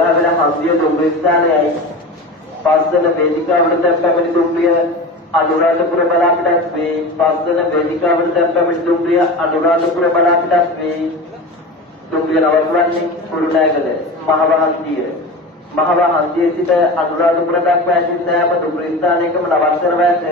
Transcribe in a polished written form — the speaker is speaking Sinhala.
ගොඩගහවෙන හන්දිය දුම්රිය ස්ථානයයි පස්වන වේදිකාවට පැමිණි දුම්රිය අනුරාධපුර බලාපිටත් වේ. පස්වන වේදිකාවට පැමිණි දුම්රිය අනුරාධපුර බලාපිටත් වේ. දුම්රිය නවත්වන්නේ කුරුණෑගල මහවහන්දිය. මහවහන්දියේ සිට අනුරාධපුර දක්වා ඇති සෑම දුම්රිය ස්ථානයකම නවත්වන ඇත.